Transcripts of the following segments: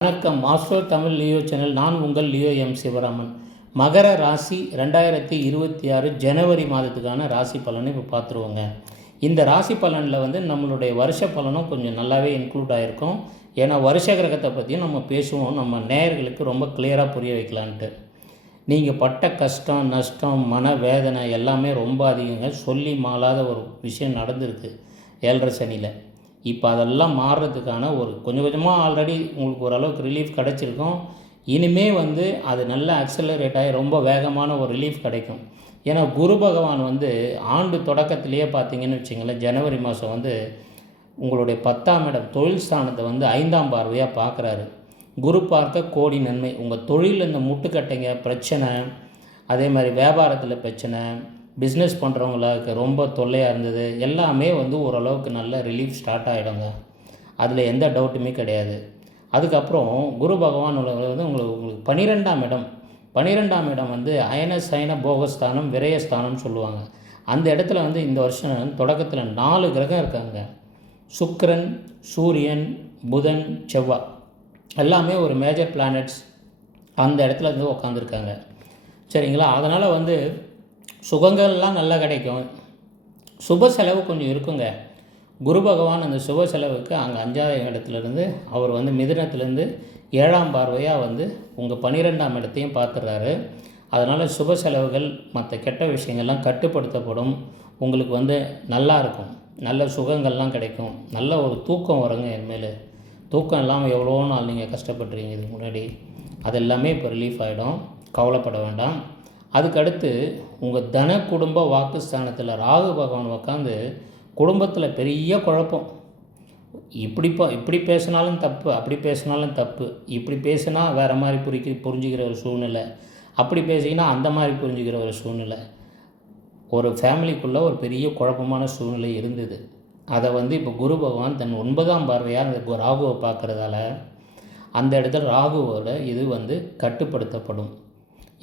வணக்கம் master Tamil Leo channel. நான் உங்கள் லியோ எம். சிவராமன். மகர ராசி ரெண்டாயிரத்தி இருபத்தி ஆறு ஜனவரி மாதத்துக்கான ராசி பலனை இப்போ பார்த்துருவோங்க. இந்த ராசி பலனில் வந்து நம்மளுடைய வருஷ பலனும் கொஞ்சம் நல்லாவே இன்க்ளூட் ஆகிருக்கும் ஏன்னா வருஷ கிரகத்தை பற்றியும் நம்ம பேசுவோம். நம்ம நேயர்களுக்கு ரொம்ப கிளியராக புரிய வைக்கலான்ட்டு. நீங்கள் பட்ட கஷ்டம் நஷ்டம் மன வேதனை எல்லாமே ரொம்ப அதிகங்க. சொல்லி மாளாத ஒரு விஷயம் நடந்திருக்கு. ஏழரை சனியில். இப்போ அதெல்லாம் மாறுறதுக்கான ஒரு கொஞ்சம் கொஞ்சமாக ஆல்ரெடி உங்களுக்கு ஓரளவுக்கு ரிலீஃப் கிடச்சிருக்கும். இனிமே வந்து அது நல்லா அக்சலரேட் ஆகி ரொம்ப வேகமான ஒரு ரிலீஃப் கிடைக்கும். ஏன்னா குரு பகவான் வந்து ஆண்டு தொடக்கத்திலேயே பார்த்தீங்கன்னு வச்சிங்களேன் ஜனவரி மாதம் வந்து உங்களுடைய பத்தாம் இடம் தொழில் ஸ்தானத்தை வந்து ஐந்தாம் பார்வையாக பார்க்குறாரு. குரு பார்க்க கோடி நன்மை. உங்கள் தொழிலில் இந்த முட்டுக்கட்டைங்க பிரச்சனை அதே மாதிரி வியாபாரத்தில் பிரச்சனை பிஸ்னஸ் பண்ணுறவங்களுக்கு ரொம்ப தொல்லையாக இருந்தது. எல்லாமே வந்து ஓரளவுக்கு நல்ல ரிலீஃப் ஸ்டார்ட் ஆகிடுங்க அதில் எந்த டவுட்டுமே கிடையாது. அதுக்கப்புறம் குரு பகவான் வந்து உங்களுக்கு உங்களுக்கு பனிரெண்டாம் இடம். பனிரெண்டாம் இடம் வந்து அயன சயன போகஸ்தானம் விரயஸ்தானம்னு சொல்லுவாங்க. அந்த இடத்துல வந்து இந்த வருஷம் தொடக்கத்தில் நாலு கிரகம் இருக்காங்க. சுக்கரன் சூரியன் புதன் செவ்வாய் எல்லாமே ஒரு மேஜர் பிளானட்ஸ் அந்த இடத்துல வந்து உட்காந்துருக்காங்க சரிங்களா? அதனால் வந்து சுகங்கள்லாம் நல்லா கிடைக்கும். சுப செலவு கொஞ்சம் இருக்குங்க. குரு பகவான் அந்த சுப செலவுக்கு அங்கே அஞ்சாவது இடத்துலேருந்து அவர் வந்து மிதுனத்துலேருந்து ஏழாம் பார்வையாக வந்து உங்கள் பன்னிரெண்டாம் இடத்தையும் பார்த்துடுறாரு அதனால் சுப செலவுகள் மற்ற கெட்ட விஷயங்கள்லாம் கட்டுப்படுத்தப்படும். உங்களுக்கு வந்து நல்லா இருக்கும். நல்ல சுகங்கள்லாம் கிடைக்கும். நல்ல ஒரு தூக்கம் வருங்க என்மேல் தூக்கம் இல்லாமல் எவ்வளோ நாள் நீங்கள் கஷ்டப்பட்டுறீங்க இதுக்கு முன்னாடி. அது எல்லாமே இப்போ ரிலீஃப் ஆகிடும் கவலைப்பட வேண்டாம். அதுக்கடுத்து உங்கள் தன குடும்ப வாக்குஸ்தானத்தில் ராகு பகவான் உட்காந்து குடும்பத்தில் பெரிய குழப்பம். இப்படி போ இப்படி பேசினாலும் தப்பு அப்படி பேசினாலும் தப்பு இப்படி பேசினா வேறு மாதிரி புரிக்க புரிஞ்சுக்கிற ஒரு சூழ்நிலை அப்படி பேசிங்கன்னா அந்த மாதிரி புரிஞ்சுக்கிற ஒரு சூழ்நிலை. ஒரு ஃபேமிலிக்குள்ளே ஒரு பெரிய குழப்பமான சூழ்நிலை இருந்தது. அதை வந்து இப்போ குரு பகவான் தன் ஒன்பதாம் பார்வையாக அந்த ராகுவை பார்க்குறதால அந்த இடத்துல ராகுவோட இது வந்து கட்டுப்படுத்தப்படும்.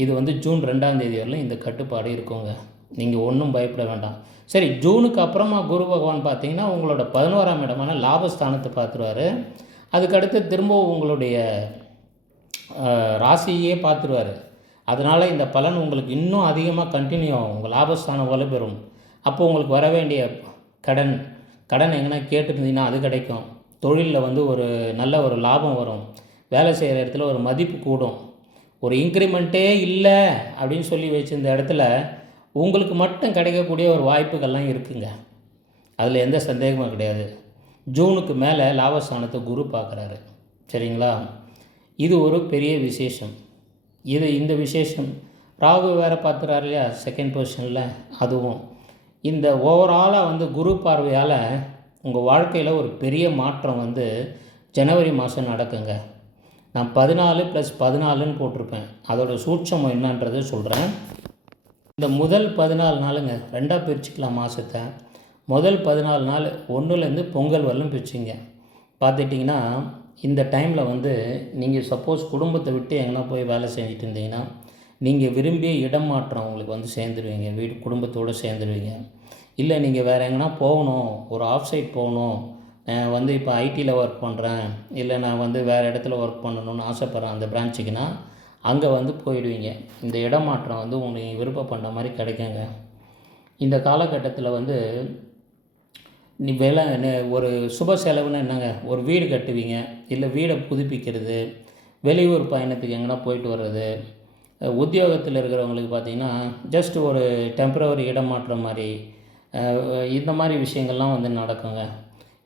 இது வந்து ஜூன் ரெண்டாம் தேதி வரலும் இந்த கட்டுப்பாடு இருக்குங்க. நீங்கள் ஒன்றும் பயப்பட வேண்டாம். சரி ஜூனுக்கு அப்புறமா குரு பகவான் பார்த்தீங்கன்னா உங்களோட பதினோராம் இடமான லாபஸ்தானத்தை பார்த்துருவாரு. அதுக்கடுத்து திரும்பவும் உங்களுடைய ராசியே பார்த்துருவாரு. அதனால் இந்த பலன் உங்களுக்கு இன்னும் அதிகமாக கண்டினியூ ஆகும். உங்கள் லாபஸ்தானம் வலுப்பெறும். அப்போ உங்களுக்கு வர வேண்டிய கடன் கடன் எங்கன்னா கேட்டுருந்தீங்கன்னா அது கிடைக்கும். தொழிலில் வந்து ஒரு நல்ல ஒரு லாபம் வரும். வேலை செய்கிற இடத்துல ஒரு மதிப்பு கூடும். ஒரு இன்க்ரிமெண்ட்டே இல்லை அப்படின்னு சொல்லி வச்சிருந்த இடத்துல உங்களுக்கு மட்டும் கிடைக்கக்கூடிய ஒரு வாய்ப்புகள்லாம் இருக்குங்க. அதில் எந்த சந்தேகமும் கிடையாது. ஜூனுக்கு மேலே லாபஸ்தானத்தை குரு பார்க்குறாரு. சரிங்களா? இது ஒரு பெரிய விசேஷம். இது இந்த விசேஷம். ராகு வேறு பார்த்துறாரு இல்லையா? செகண்ட் பொசிஷனில் அதுவும். இந்த ஓவராலாக வந்து குரு பார்வையால் உங்கள் வாழ்க்கையில் ஒரு பெரிய மாற்றம் வந்து ஜனவரி மாதம் நடக்குங்க. நான் பதினாலு ப்ளஸ் பதினாலுன்னு போட்டிருப்பேன். அதோடய சூட்சமம் என்னன்றத சொல்கிறேன் இந்த முதல் பதினாலு நாளுங்க ரெண்டாக பிரிச்சுக்கலாம் மாதத்தை முதல் பதினாலு நாள் ஒன்றுலேருந்து பொங்கல் வரலும் பிரிச்சுங்க. பார்த்துட்டிங்கன்னா இந்த டைமில் வந்து நீங்கள் சப்போஸ் குடும்பத்தை விட்டு எங்கன்னா போய் வேலை செஞ்சுட்டு இருந்தீங்கன்னா நீங்கள் விரும்பிய இடம் மாற்றம் உங்களுக்கு வந்து சேர்ந்துருவீங்க. வீடு குடும்பத்தோடு சேர்ந்துருவீங்க. இல்லை நீங்கள் வேறு எங்கன்னா போகணும் ஒரு ஆஃப் சைட் போகணும் நான் வந்து இப்போ ஐடியில் ஒர்க் பண்ணுறேன் இல்லை நான் வந்து வேறு இடத்துல ஒர்க் பண்ணணும்னு ஆசைப்பட்றேன் அந்த பிரான்ச்சுக்குன்னா அங்கே வந்து போயிடுவீங்க. இந்த இடமாற்றம் வந்து உங்களுக்கு விருப்பம் பண்ணுற மாதிரி கிடைக்குங்க. இந்த காலகட்டத்தில் வந்து நீ விலை ஒரு சுப செலவுன்னு என்னங்க? ஒரு வீடு கட்டுவீங்க. இல்லை வீடை புதுப்பிக்கிறது வெளியூர் பயணத்துக்கு எங்கன்னா போயிட்டு வர்றது. உத்தியோகத்தில் இருக்கிறவங்களுக்கு பார்த்தீங்கன்னா ஜஸ்ட் ஒரு டெம்பரவரி இடமாற்றம் மாதிரி இந்த மாதிரி விஷயங்கள்லாம் வந்து நடக்குங்க.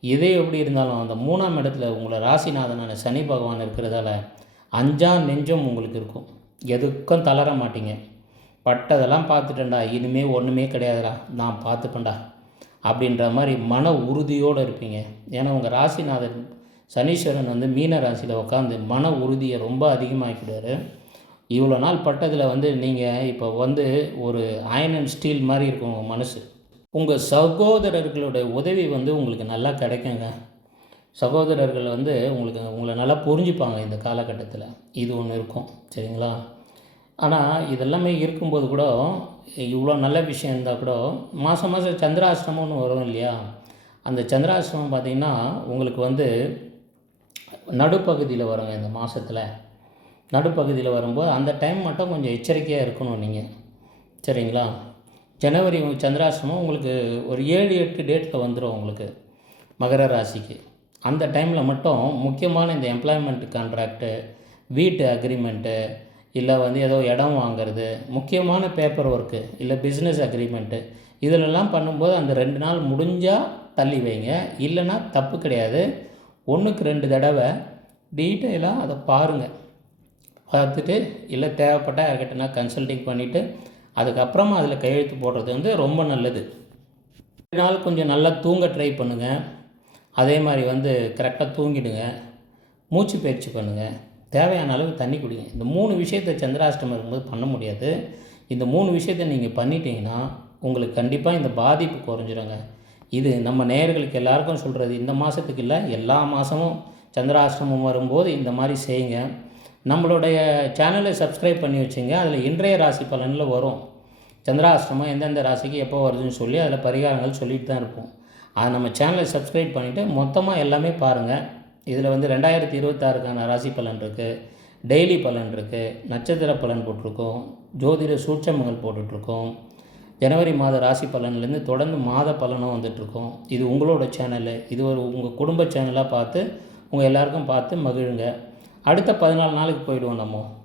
இதே எப்படி இருந்தாலும் அந்த மூணாம் இடத்துல உங்களை ராசிநாதனான சனி பகவான் இருக்கிறதால அஞ்சாம் நெஞ்சம் உங்களுக்கு இருக்கும். எதுக்கும் தளர மாட்டீங்க. பட்டதெல்லாம் பார்த்துட்டேன்டா இனிமே ஒன்றுமே கிடையாதுடா நான் பார்த்துப்பேன்டா அப்படின்ற மாதிரி மன உறுதியோடு இருப்பீங்க. ஏன்னா உங்கள் ராசிநாதன் சனீஸ்வரன் வந்து மீன ராசியில் உட்காந்து மன உறுதியை ரொம்ப அதிகமாக்கிடுவார் இவ்வளோ நாள் பட்டதில் வந்து நீங்கள் இப்போ வந்து ஒரு அயன் அண்ட் ஸ்டீல் மாதிரி இருக்கும் உங்கள் மனசு. உங்கள் சகோதரர்களுடைய உதவி வந்து உங்களுக்கு நல்லா கிடைக்குங்க. சகோதரர்கள் வந்து உங்களுக்கு உங்களை நல்லா புரிஞ்சுப்பாங்க இந்த காலகட்டத்தில். இது ஒன்று இருக்கும். சரிங்களா? ஆனால் இதெல்லாமே இருக்கும்போது கூட இவ்வளோ நல்ல விஷயம் இருந்தால் கூட மாதம் மாதம் சந்திராசிரமம்னு வரும் இல்லையா? அந்த சந்திராசிரமம் பார்த்திங்கன்னா உங்களுக்கு வந்து நடுப்பகுதியில் வருங்க இந்த மாதத்தில் நடுப்பகுதியில் வரும்போது அந்த டைம் மட்டும் கொஞ்சம் எச்சரிக்கையாக இருக்கணும் நீங்கள் சரிங்களா? ஜனவரி சந்திராசிரமம் உங்களுக்கு ஒரு ஏழு எட்டு டேட்டில் வந்துடும் உங்களுக்கு மகர ராசிக்கு. அந்த டைமில் மட்டும் முக்கியமான இந்த எம்ப்ளாய்மெண்ட் கான்ட்ராக்டு வீட்டு அக்ரிமெண்ட்டு இல்லை வந்து ஏதோ இடம் வாங்குறது முக்கியமான பேப்பர் ஒர்க்கு இல்லை பிஸ்னஸ் அக்ரிமெண்ட்டு இதிலெல்லாம் பண்ணும்போது அந்த ரெண்டு நாள் முடிஞ்சால் தள்ளி வைங்க. இல்லைன்னா தப்பு கிடையாது. ஒன்றுக்கு ரெண்டு தடவை டீட்டெயிலாக அதை பாருங்கள் பார்த்துட்டு இல்லை தேவைப்பட்டால் யார்கிட்டனா கன்சல்டிங் பண்ணிவிட்டு அதுக்கப்புறமா அதில் கையெழுத்து போடுறது வந்து ரொம்ப நல்லது. நாள் கொஞ்சம் நல்லா தூங்க ட்ரை பண்ணுங்கள் அதே மாதிரி வந்து கரெக்டாக தூங்கிடுங்க. மூச்சு பயிற்சி பண்ணுங்கள் தேவையான அளவு தண்ணி குடிங்க. இந்த மூணு விஷயத்தை சந்திராஷ்டமம் இருக்கும்போது பண்ண முடியாது. இந்த மூணு விஷயத்தை நீங்கள் பண்ணிட்டீங்கன்னா உங்களுக்கு கண்டிப்பாக இந்த பாதிப்பு குறைஞ்சிருங்க. இது நம்ம நேயர்களுக்கு எல்லாருக்கும் சொல்கிறது இந்த மாதத்துக்கு இல்லை எல்லா மாதமும் சந்திராஷ்டமம் வரும்போது இந்த மாதிரி செய்யுங்க. நம்மளுடைய சேனலை சப்ஸ்கிரைப் பண்ணி வச்சுங்க. அதில் இன்றைய ராசி பலனில் வரும். சந்திராஷ்டமம் எந்தெந்த ராசிக்கு எப்போ வருதுன்னு சொல்லி அதில் பரிகாரங்கள் சொல்லிட்டு தான் இருப்போம். அதை நம்ம சேனலை சப்ஸ்கிரைப் பண்ணிவிட்டு மொத்தமாக எல்லாமே பாருங்கள் இதில் வந்து ரெண்டாயிரத்தி இருபத்தாறுக்கான ராசி பலன் இருக்குது டெய்லி பலன் இருக்குது நட்சத்திர பலன் போட்டிருக்கோம். ஜோதிட சூட்சமங்கள் போட்டுட்ருக்கோம். ஜனவரி மாத ராசி பலன்லேருந்து தொடர்ந்து மாத பலனும் வந்துட்ருக்கோம். இது உங்களோட சேனலு இது ஒரு உங்கள் குடும்ப சேனலாக பார்த்து உங்கள் எல்லாருக்கும் பார்த்து மகிழுங்க. அடுத்த பதினாலு நாளுக்கு போயிடுவோம் நம்ம.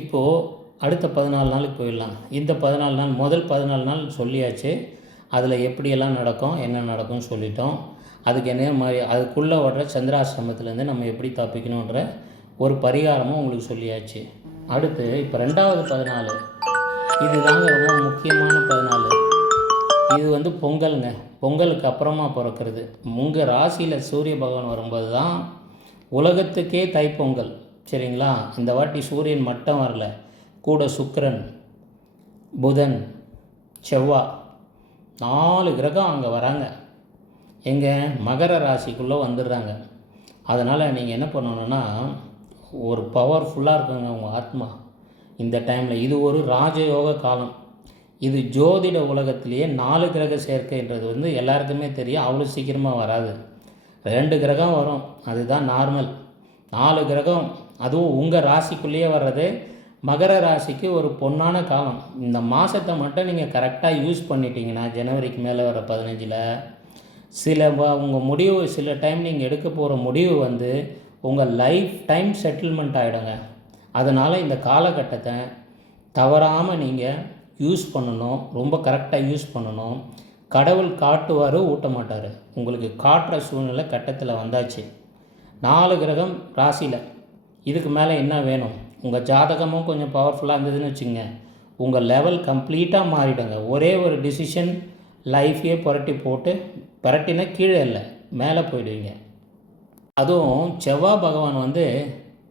இப்போது அடுத்த பதினாலு நாளுக்கு போயிடலாம். இந்த பதினாலு நாள் முதல் பதினாலு நாள் சொல்லியாச்சு. அதில் எப்படியெல்லாம் நடக்கும் என்ன நடக்கும்னு சொல்லிட்டோம். அதுக்கு என்ன மாதிரி அதுக்குள்ளே வர்ற சந்திராசிரமத்துலேருந்து நம்ம எப்படி தப்பிக்கணுன்ற ஒரு பரிகாரமும் உங்களுக்கு சொல்லியாச்சு. அடுத்து இப்போ ரெண்டாவது பதினாலு. இதுதாங்க ரொம்ப முக்கியமான பதினாலு. இது வந்து பொங்கலுங்க. பொங்கலுக்கு அப்புறமா பிறக்கிறது. உங்கள் ராசியில் சூரிய பகவான் வரும்போது தான் உலகத்துக்கே தைப்பொங்கல். சரிங்களா? இந்த வாட்டி சூரியன் மட்டும் வரல. கூட சுக்கரன் புதன் செவ்வாய் நாலு கிரகம் அங்கே வராங்க. எங்கள் மகர ராசிக்குள்ளே வந்துடுறாங்க. அதனால் நீங்கள் என்ன பண்ணணுன்னா ஒரு பவர்ஃபுல்லாக இருக்குங்க உங்கள் ஆத்மா. இந்த டைமில் இது ஒரு ராஜயோக காலம். இது ஜோதிட உலகத்திலேயே நாலு கிரக சேர்க்கைன்றது வந்து எல்லாருக்குமே தெரியும். அவ்வளோ சீக்கிரமாக வராது. ரெண்டு கிரகம் வரும். அதுதான் நார்மல் நாலு கிரகம் அதுவும் உங்கள் ராசிக்குள்ளேயே வர்றது. மகர ராசிக்கு ஒரு பொன்னான காலம். இந்த மாதத்தை மட்டும் நீங்கள் கரெக்டாக யூஸ் பண்ணிட்டீங்கன்னா ஜனவரிக்கு மேலே வர பதினஞ்சில் சில உங்கள் முடிவு சில டைம் நீங்கள் எடுக்க போகிற முடிவு வந்து உங்கள் லைஃப் டைம் செட்டில்மெண்ட் ஆகிடுங்க அதனால் இந்த காலகட்டத்தை தவறாமல் நீங்கள் யூஸ் பண்ணணும். ரொம்ப கரெக்டாக யூஸ் பண்ணணும். கடவுள் காட்டுவார் ஊட்ட மாட்டார் உங்களுக்கு காட்டுற சூழ்நிலை கட்டத்தில் வந்தாச்சு. நாலு கிரகம் ராசியில். இதுக்கு மேலே என்ன வேணும்? உங்கள் ஜாதகமும் கொஞ்சம் பவர்ஃபுல்லாக இருந்ததுன்னு வச்சுங்க. உங்கள் லெவல் கம்ப்ளீட்டாக மாறிடுங்க. ஒரே ஒரு டிசிஷன் லைஃபையே புரட்டி போட்டு புரட்டினா கீழே இல்லை மேலே போயிடுவீங்க. அதுவும் செவ்வாய் பகவான் வந்து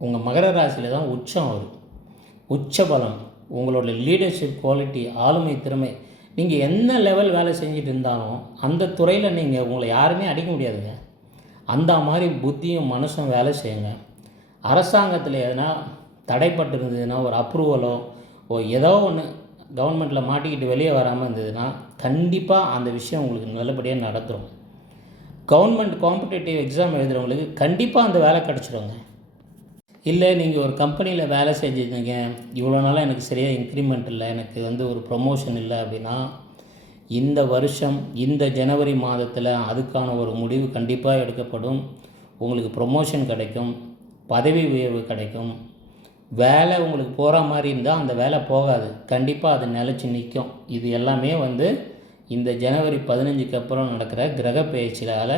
உங்கள் மகர ராசியில் தான் உச்சம் வரும் உச்ச பலம். உங்களோட லீடர்ஷிப் குவாலிட்டி ஆளுமை திறமை நீங்கள் என்ன லெவல் வேலை செஞ்சுட்டு இருந்தாலும் அந்த துறையில் நீங்கள் உங்களை யாருமே அடிக்க முடியாதுங்க. அந்த மாதிரி புத்தியும் மனசும் வேலை செய்யுங்க. அரசாங்கத்தில் எதனா தடைப்பட்டு இருந்ததுன்னா ஒரு அப்ரூவலோ ஓ ஏதோ ஒன்று கவர்மெண்ட்டில் மாட்டிக்கிட்டு வெளியே வராமல் இருந்ததுன்னா கண்டிப்பாக அந்த விஷயம் உங்களுக்கு நல்லபடியாக நடத்துகிறோம் கவர்மெண்ட் காம்படிட்டிவ் எக்ஸாம் எழுதுகிறவங்களுக்கு கண்டிப்பாக அந்த வேலை கிடச்சிருங்க. இல்லை நீங்கள் ஒரு கம்பெனியில் வேலை செஞ்சுருந்தீங்க. இவ்வளோ நாளாக எனக்கு சரியாக இன்க்ரிமெண்ட் இல்லை. எனக்கு வந்து ஒரு ப்ரொமோஷன் இல்லை அப்படின்னா இந்த வருஷம் இந்த ஜனவரி மாதத்தில் அதுக்கான ஒரு முடிவு கண்டிப்பாக எடுக்கப்படும். உங்களுக்கு ப்ரொமோஷன் கிடைக்கும். பதவி உயர்வு கிடைக்கும். வேலை உங்களுக்கு போகிற மாதிரி இருந்தால் அந்த வேலை போகாது. கண்டிப்பாக அது நிலச்சி நிற்கும். இது எல்லாமே வந்து இந்த ஜனவரி பதினஞ்சுக்கு அப்புறம் நடக்கிற கிரக பயிற்சியால்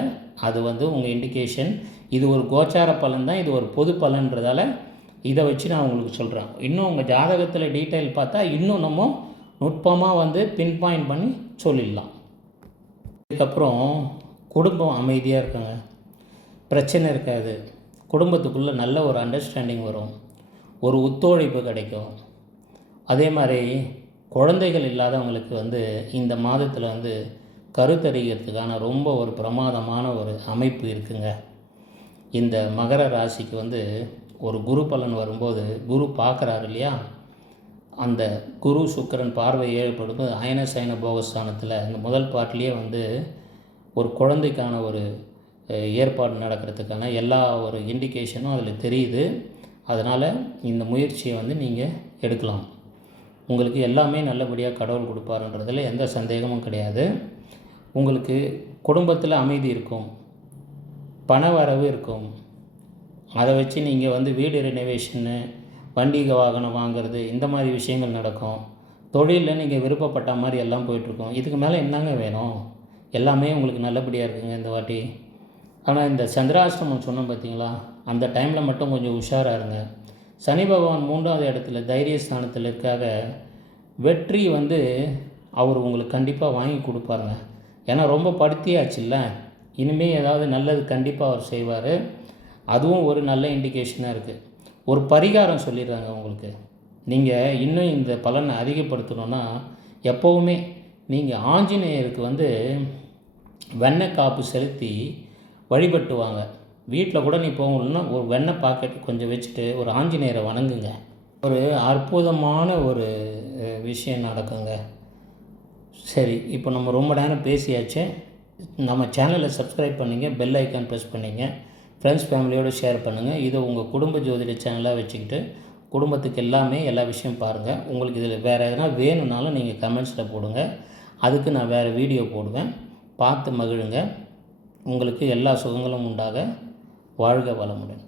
அது வந்து உங்கள் இண்டிகேஷன் இது ஒரு கோச்சார பலன் தான் இது ஒரு பொது பலன்றதால இதை வச்சு நான் உங்களுக்கு சொல்கிறேன் இன்னும் உங்கள் ஜாதகத்தில் டீட்டெயில் பார்த்தா இன்னும் நம்ம நுட்பமாக வந்து பின் பாயிண்ட் பண்ணி சொல்லிடலாம். இதுக்கப்புறம் குடும்பம் அமைதியாக இருக்குங்க. பிரச்சனை இருக்காது. குடும்பத்துக்குள்ளே நல்ல ஒரு அண்டர்ஸ்டாண்டிங் வரும். ஒரு ஒத்துழைப்பு கிடைக்கும். அதே மாதிரி குழந்தைகள் இல்லாதவங்களுக்கு வந்து இந்த மாதத்தில் வந்து கருத்தரிக்கிறதுக்கான ரொம்ப ஒரு பிரமாதமான ஒரு அமைப்பு இருக்குங்க. இந்த மகர ராசிக்கு வந்து ஒரு குரு பலன் வரும்போது குரு பார்க்குறாரு இல்லையா? அந்த குரு சுக்கிரன் பார்வை ஏற்படும்போது அயன சயன போகஸ்தானத்தில் இந்த முதல் பாட்டிலேயே வந்து ஒரு குழந்தைக்கான ஒரு ஏற்பாடு நடக்கிறதுக்கான எல்லா ஒரு இண்டிகேஷனும் அதில் தெரியுது. அதனால் இந்த முயற்சியை வந்து நீங்கள் எடுக்கலாம். உங்களுக்கு எல்லாமே நல்லபடியாக கடவுள் கொடுப்பாருன்றதில் எந்த சந்தேகமும் கிடையாது. உங்களுக்கு குடும்பத்தில் அமைதி இருக்கும். பண வரவு இருக்கும். அதை வச்சு நீங்கள் வந்து வீடு ரெனோவேஷனு வண்டிக வாகனம் வாங்குறது இந்த மாதிரி விஷயங்கள் நடக்கும். தொழிலில் நீங்கள் விருப்பப்பட்ட மாதிரி எல்லாம் போயிட்டுருக்கும். இதுக்கு மேலே என்னங்க வேணும்? எல்லாமே உங்களுக்கு நல்லபடியாக இருக்குங்க இந்த வாட்டி. ஆனால் இந்த சந்திராஷ்டமம் சொன்னோம் பார்த்தீங்களா அந்த டைமில் மட்டும் கொஞ்சம் உஷாராக இருங்க. சனி பகவான் மூன்றாவது இடத்துல தைரியஸ்தானத்தில் இருக்காக வெற்றி வந்து அவர் உங்களுக்கு கண்டிப்பாக வாங்கி கொடுப்பாருங்க. ஏன்னா ரொம்ப படுத்தியாச்சுல்ல இனிமேல் ஏதாவது நல்லது கண்டிப்பாக அவர் செய்வார். அதுவும் ஒரு நல்ல இண்டிகேஷனாக இருக்குது ஒரு பரிகாரம் சொல்லிடுறாங்க உங்களுக்கு. நீங்கள் இன்னும் இந்த பலனை அதிகப்படுத்தணும்னா எப்போவுமே நீங்கள் ஆஞ்சநேயருக்கு வந்து வெண்ணெய் காப்பு செலுத்தி வழிபட்டு வாங்க வீட்டில் கூட நீ போகணுன்னா ஒரு வெண்ணெய் பாக்கெட் கொஞ்சம் வச்சுட்டு ஒரு ஆஞ்சநேயரை வணங்குங்க. ஒரு அற்புதமான ஒரு விஷயம் நடக்குங்க. சரி இப்போ நம்ம ரொம்ப நேரம் பேசியாச்சு. நம்ம சேனலை சப்ஸ்கிரைப் பண்ணிங்க பெல் ஐக்கான் ப்ரெஸ் பண்ணிங்க ஃப்ரெண்ட்ஸ் ஃபேமிலியோடு ஷேர் பண்ணுங்கள் இதை உங்கள் குடும்ப ஜோதிட சேனலாக வச்சுக்கிட்டு குடும்பத்துக்கு எல்லாமே எல்லா விஷயம் பாருங்கள் உங்களுக்கு இதில் வேறு எதனா வேணும்னாலும் நீங்கள் கமெண்ட்ஸில் போடுங்க. அதுக்கு நான் வேறு வீடியோ போடுவேன். பார்த்து மகிழுங்க. உங்களுக்கு எல்லா சுகங்களும் உண்டாக வாழ்க வளமுடன்.